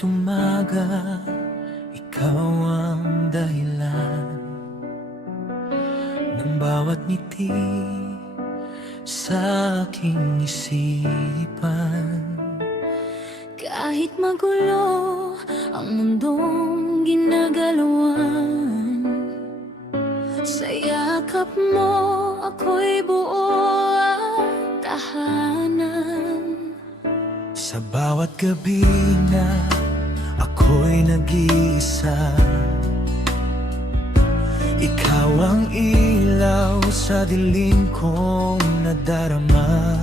Bawat umaga, ikaw ang dahilan ng bawat ngiti sa aking isipan. Kahit magulo ang mundong ginagalawan, sa yakap mo ako'y buo at tahanan. Sa bawat gabi na ako'y nag-iisa, ikaw ang ilaw sa dilim kong nadarama.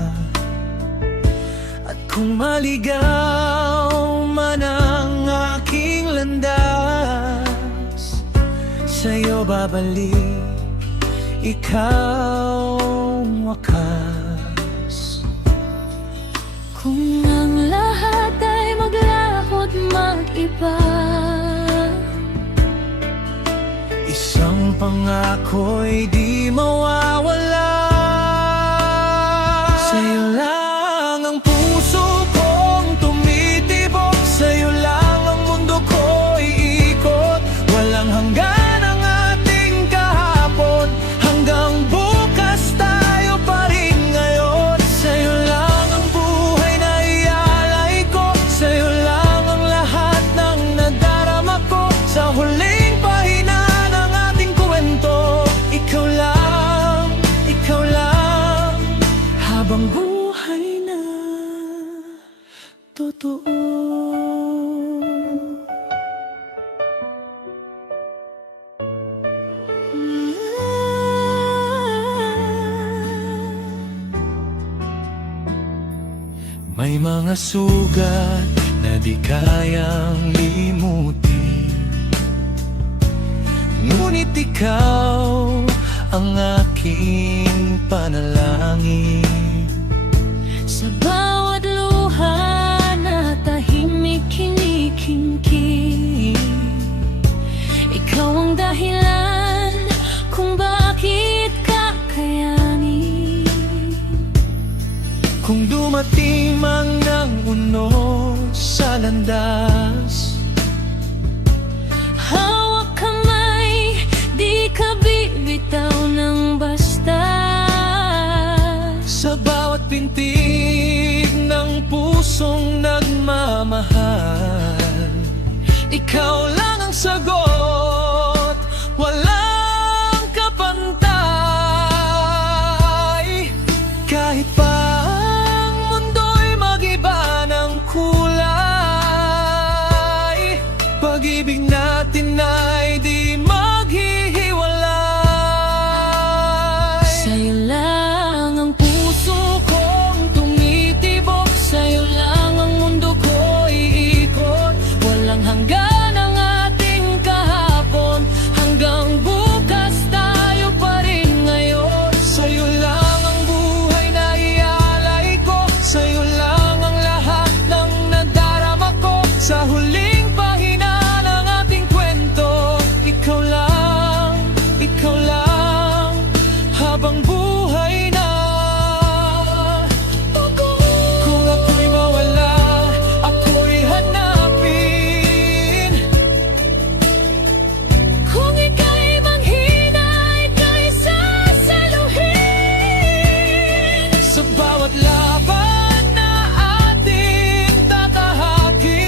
At kung maligaw man ang aking landas, sa'yo babalik, ikaw ang wakas. Kung ang lahat ay maglahot mag-iba, isang pangako'y di mawawala. Sa'yo lang ang puso kong tumitibok, sa'yo lang ang mundo ko'y ikot. Walang hanggan ang ating kahapon, hanggang bukas tayo pa rin ngayon. Sa'yo lang ang buhay na ialay ko, sa'yo lang ang lahat ng nadarama ko. Sa huling pahina ng ating kwento, ikaw lang, habang buhay na totoo. May mga sugat na di kayang limutin, ngunit ikaw ang aking panalangin. sa bawat luha na tahimik kinikimkim, ikaw ang dahilan kung bakit kakayanin. Kung dumating man ng unos sa landas, Hawak kamay, di ka bibitaw ng basta. sa bawat pintig ng pusong nagmamahal, ikaw lang ang sagot, walang kapantay. Kahit pa ang mundo'y mag-iba ng kulay, pag-ibig natin ay di maghihiwalay. Sa'yo lang ang puso kong tumitibok, sa'yo lang ang mundo ko'y ikot. Walang hanggan ang ating kahapon, hanggang bukas tayo pa rin ngayon. Sa'yo lang ang buhay na ialay ko, sa'yo lang ang lahat ng nadarama ko. Sa huling pahina ng ating kwento, ikaw lang, habang buhay na kung ako'y mawala, ako'y hanapin. Kung ika'y manghina, ika'y sasaluhin. Sa bawat laban na ating tatahakin,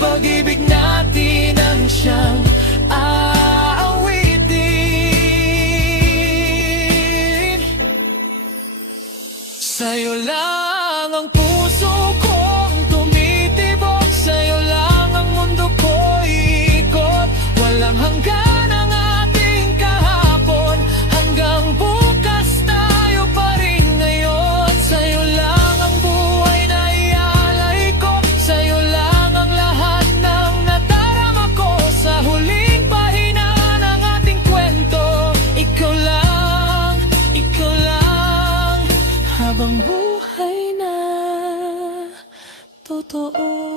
pag-ibig natin ang siyang aawitin. Sa'yo lang ang puso kong tumitibok, sa'yo lang ang mundo ko'y ikot. Walang hanggan ang ating kahapon, hanggang bukas tayo pa rin ngayon. Sa'yo lang ang buhay na ialay ko, sa'yo lang ang lahat ng nadarama ko. Sa huling pahina ng ating kwento, ikaw lang, habang buhay na totoo.